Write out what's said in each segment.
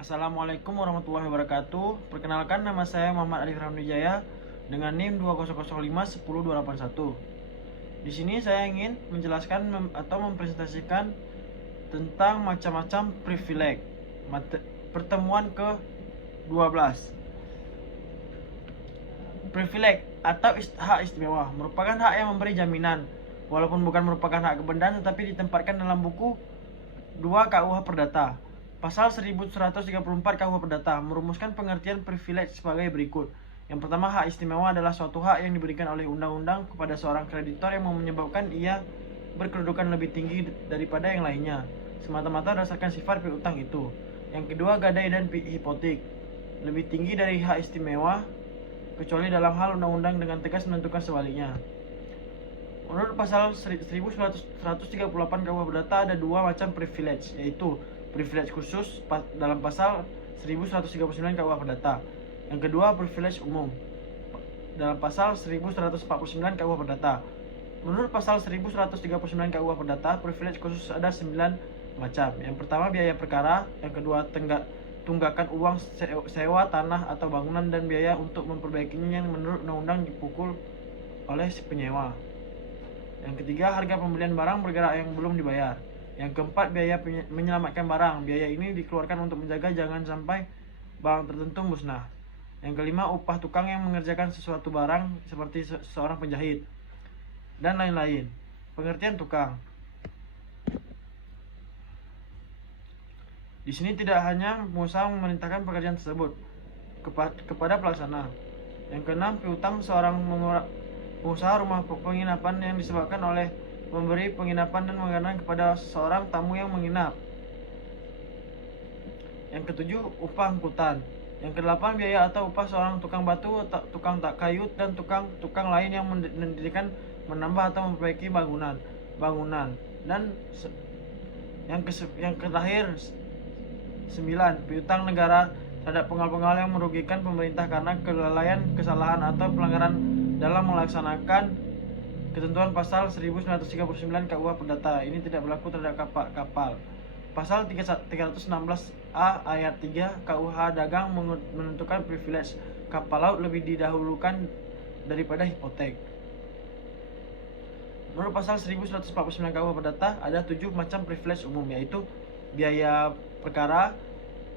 Assalamualaikum warahmatullahi wabarakatuh. Perkenalkan, nama saya Muhammad Alif Ramlijaya dengan NIM 200510281. Di sini saya ingin menjelaskan atau mempresentasikan tentang macam-macam privilege. Pertemuan ke-12. Privilege atau hak istimewa merupakan hak yang memberi jaminan, walaupun bukan merupakan hak kebendaan, tetapi ditempatkan dalam buku 2 KUH Perdata. Pasal 1134 KUH Perdata merumuskan pengertian privilege sebagai berikut. Yang pertama, hak istimewa adalah suatu hak yang diberikan oleh undang-undang kepada seorang kreditor yang menyebabkan ia berkedudukan lebih tinggi daripada yang lainnya, semata-mata berdasarkan sifat piutang itu. Yang kedua, gadai dan hipotek lebih tinggi dari hak istimewa, kecuali dalam hal undang-undang dengan tegas menentukan sebaliknya. Menurut pasal 1138 KUH Perdata ada dua macam privilege, yaitu privilege khusus dalam pasal 1139 KUH Perdata. Yang kedua, privilege umum dalam pasal 1149 KUH Perdata. Menurut pasal 1139 KUH Perdata, privilege khusus ada 9 macam. Yang pertama, biaya perkara. Yang kedua, tunggakan uang sewa tanah atau bangunan dan biaya untuk memperbaikinya yang menurut undang-undang dipukul oleh si penyewa. Yang ketiga, harga pembelian barang bergerak yang belum dibayar. Yang keempat, biaya menyelamatkan barang. Biaya ini dikeluarkan untuk menjaga jangan sampai barang tertentu musnah. Yang kelima, upah tukang yang mengerjakan sesuatu barang seperti seorang penjahit dan lain-lain. Pengertian tukang. Di sini tidak hanya pengusaha memerintahkan pekerjaan tersebut kepada pelaksana. Yang keenam, piutang seorang pengusaha rumah penginapan yang disebabkan oleh memberi penginapan dan makanan kepada seorang tamu yang menginap. Yang ketujuh, upah angkutan. Yang kedelapan, biaya atau upah seorang tukang batu, tukang kayu, dan tukang lain yang mendirikan, menambah atau memperbaiki bangunan. Dan yang terakhir, 9, piutang negara terhadap pengawal-pengawal yang merugikan pemerintah karena kelalaian, kesalahan, atau pelanggaran dalam melaksanakan ketentuan pasal 1939 KUH Perdata. Ini tidak berlaku terhadap kapal. Pasal 316A ayat 3 KUH Dagang menentukan privilege kapal laut lebih didahulukan daripada hipotek. Menurut pasal 1149 KUH Perdata ada 7 macam privilege umum, yaitu biaya perkara,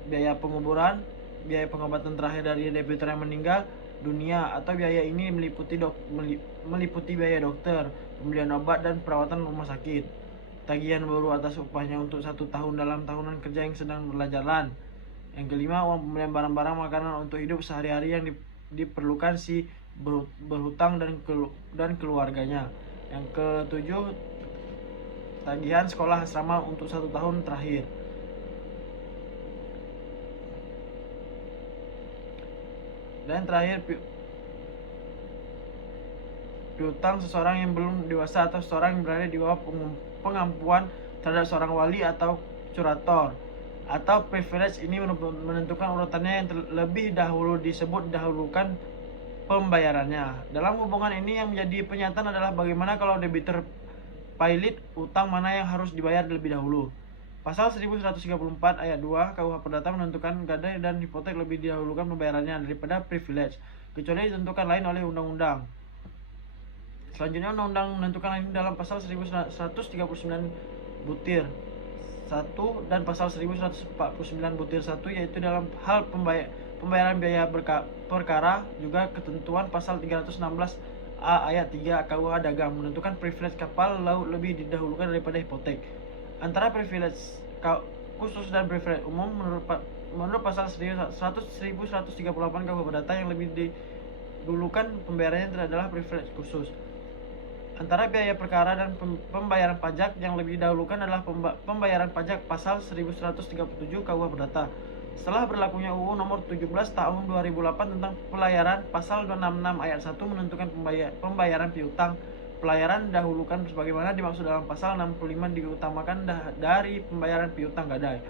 biaya penguburan, biaya pengobatan terakhir dari debitur yang meninggal dunia, atau biaya ini meliputi biaya dokter, pembelian obat dan perawatan rumah sakit, tagihan baru atas upahnya untuk 1 tahun dalam tahunan kerja yang sedang berjalan. Yang kelima, uang pembelian barang-barang makanan untuk hidup sehari-hari yang diperlukan si berhutang dan keluarganya. Yang ketujuh, tagihan sekolah asrama untuk 1 tahun terakhir. Dan terakhir, piutang seseorang yang belum dewasa atau seseorang yang berada di bawah pengampuan terhadap seorang wali atau curator. Atau privilege ini menentukan urutannya yang terlebih dahulu disebut dahulukan pembayarannya. Dalam hubungan ini yang menjadi penyataan adalah bagaimana kalau debitur pailit, utang mana yang harus dibayar terlebih dahulu. Pasal 1134 ayat 2 KUH Perdata menentukan gadai dan hipotek lebih didahulukan pembayarannya daripada privilege, kecuali ditentukan lain oleh undang-undang. Selanjutnya, undang-undang menentukan lain dalam pasal 1139 butir 1 dan pasal 1149 butir 1, yaitu dalam hal pembayaran biaya perkara. Juga ketentuan pasal 316A ayat 3 KUH Dagang menentukan privilege kapal laut lebih didahulukan daripada hipotek. Antara privilege khusus dan privilege umum menurut pasal 1138 KUH Perdata yang lebih didahulukan pembayarannya adalah privilege khusus. Antara biaya perkara dan pembayaran pajak yang lebih didahulukan adalah pembayaran pajak pasal 1137 KUH Perdata. Setelah berlakunya UU nomor 17 tahun 2008 tentang pelayaran, pasal 266 ayat 1 menentukan pembayaran piutang. Pelayaran dahulukan sebagaimana dimaksud dalam pasal 65 diutamakan dari pembayaran piutang gadai,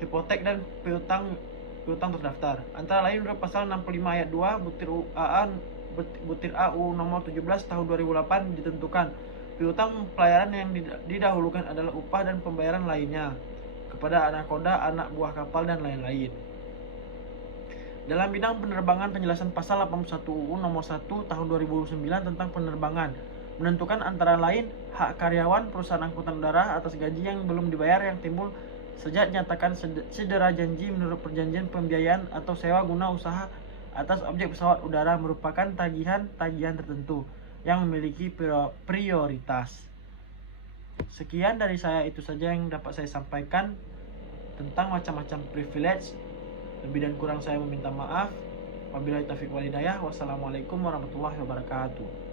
hipotek dan piutang terdaftar. Antara lain menurut pasal 65 ayat 2 butir A UU nomor 17 tahun 2008 ditentukan piutang pelayaran yang didahulukan adalah upah dan pembayaran lainnya. kepada anakoda, anak buah kapal, dan lain-lain. Dalam bidang penerbangan, penjelasan pasal 81 UU nomor 1 tahun 2009 tentang penerbangan menentukan antara lain hak karyawan perusahaan angkutan udara atas gaji yang belum dibayar yang timbul sejak nyatakan cedera janji menurut perjanjian pembiayaan atau sewa guna usaha atas objek pesawat udara merupakan tagihan tertentu yang memiliki prioritas. Sekian dari saya, itu saja yang dapat saya sampaikan tentang macam-macam privilege. Lebih dan kurang saya meminta maaf. Wabillahi taufiq wal hidayah. Wassalamualaikum warahmatullahi wabarakatuh.